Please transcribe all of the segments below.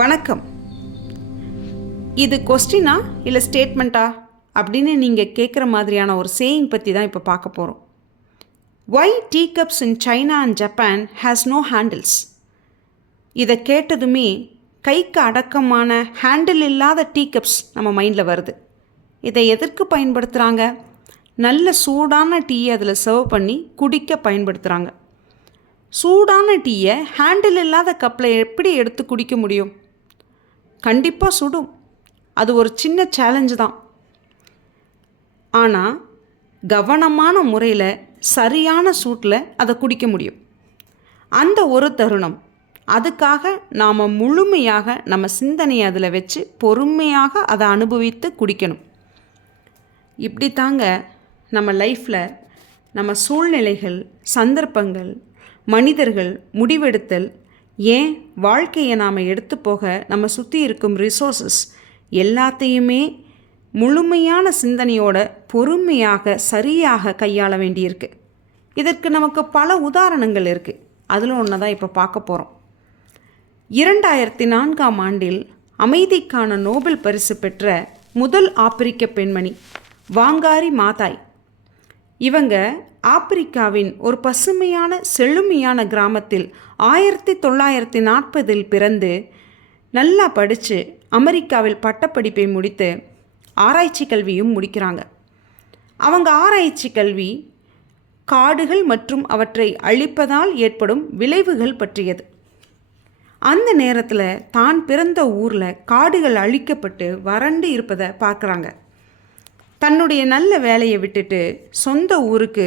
வணக்கம். இது கொஸ்டினா இல்லை ஸ்டேட்மெண்ட்டா அப்படின்னு நீங்கள் கேட்குற மாதிரியான ஒரு சேயிங் பற்றி தான் இப்போ பார்க்க போகிறோம். Why tea cups in China and Japan has no handles? இதை கேட்டதுமே கைக்கு அடக்கமான ஹேண்டில் இல்லாத டீ கப்ஸ் நம்ம மைண்டில் வருது. இதை எதற்கு பயன்படுத்துகிறாங்க? நல்ல சூடான டீயை அதில் சர்வ் பண்ணி குடிக்க பயன்படுத்துகிறாங்க. சூடான டீயை ஹேண்டில் இல்லாத கப்பில் எப்படி எடுத்து குடிக்க முடியும்? கண்டிப்பாக சுடும். அது ஒரு சின்ன சேலஞ்சு தான். ஆனால் கவனமான முறையில் சரியான சூட்டில் அதை குடிக்க முடியும். அந்த ஒரு தருணம், அதுக்காக நாம் முழுமையாக நம்ம சிந்தனையை அதில் வச்சு பொறுமையாக அதை அனுபவித்து குடிக்கணும். இப்படி தாங்க நம்ம லைஃப்பில் நம்ம சூழ்நிலைகள், சந்தர்ப்பங்கள், மனிதர்கள், முடிவெடுத்தல், ஏன் வாழ்க்கையை நாம் எடுத்து போக நம்ம சுற்றி இருக்கும் ரிசோர்ஸஸ் எல்லாத்தையுமே முழுமையான சிந்தனையோட பொறுமையாக சரியாக கையாள வேண்டியிருக்கு. இதற்கு நமக்கு பல உதாரணங்கள் இருக்குது. அதில் ஒன்று தான் இப்போ பார்க்க போகிறோம். 2004ஆம் ஆண்டில் அமைதிக்கான நோபல் பரிசு பெற்ற முதல் ஆப்பிரிக்க பெண்மணி வாங்காரி மாதாய். இவங்க ஆப்பிரிக்காவின் ஒரு பசுமையான செழுமையான கிராமத்தில் 1940 பிறந்து நல்லா படித்து அமெரிக்காவில் பட்டப்படிப்பை முடித்து ஆராய்ச்சி கல்வியும் முடிக்கிறாங்க. அவங்க ஆராய்ச்சி கல்வி காடுகள் மற்றும் அவற்றை அழிப்பதால் ஏற்படும் விளைவுகள் பற்றியது. அந்த நேரத்தில் தான் பிறந்த ஊரில் காடுகள் அழிக்கப்பட்டு வறண்டு இருப்பதை பார்க்குறாங்க. தன்னுடைய நல்ல வேலையை விட்டுட்டு சொந்த ஊருக்கு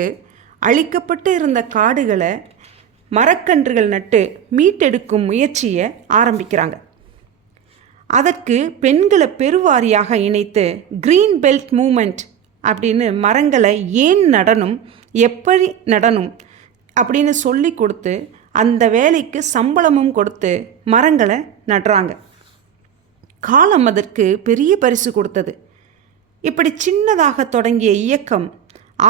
அழிக்கப்பட்டு இருந்த காடுகளை மரக்கன்றுகள் நட்டு மீட்டெடுக்கும் முயற்சியை ஆரம்பிக்கிறாங்க. அதற்கு பெண்களை பெருவாரியாக இணைத்து கிரீன் பெல்ட் மூமெண்ட் அப்படின்னு மரங்களை ஏன் நடணும், எப்படி நடணும் அப்படின்னு சொல்லி கொடுத்து அந்த வேலைக்கு சம்பளமும் கொடுத்து மரங்களை நடுறாங்க. காலம் அதற்கு பெரிய பரிசு கொடுத்தது. இப்படி சின்னதாக தொடங்கிய இயக்கம்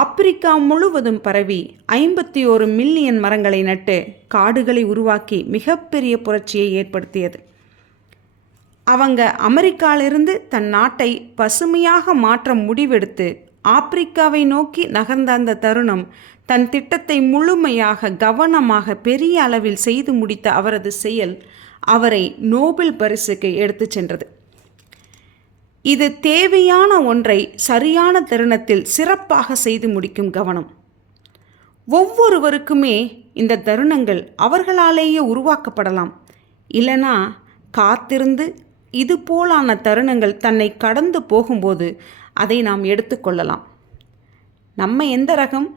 ஆப்பிரிக்கா முழுவதும் பரவி 51 மில்லியன் மரங்களை நட்டு காடுகளை உருவாக்கி மிகப்பெரிய புரட்சியை ஏற்படுத்தியது. அவங்க அமெரிக்காவிலிருந்து தன் நாட்டை பசுமையாக மாற்ற முடிவெடுத்து ஆப்பிரிக்காவை நோக்கி நகர்ந்த அந்த தருணம், தன் திட்டத்தை முழுமையாக கவனமாக பெரிய அளவில் செய்து முடித்த அவரது செயல் அவரை நோபல் பரிசுக்கு எடுத்து சென்றது. இது தேவையான ஒன்றை சரியான தருணத்தில் சிறப்பாக செய்து முடிக்கும் கவனம். ஒவ்வொருவருக்குமே இந்த தருணங்கள் அவர்களாலேயே உருவாக்கப்படலாம். இல்லைனா காத்திருந்து இது போலான தருணங்கள் தன்னை கடந்து போகும்போது அதை நாம் எடுத்துக்கொள்ளலாம். நம்ம எந்த ரகம்?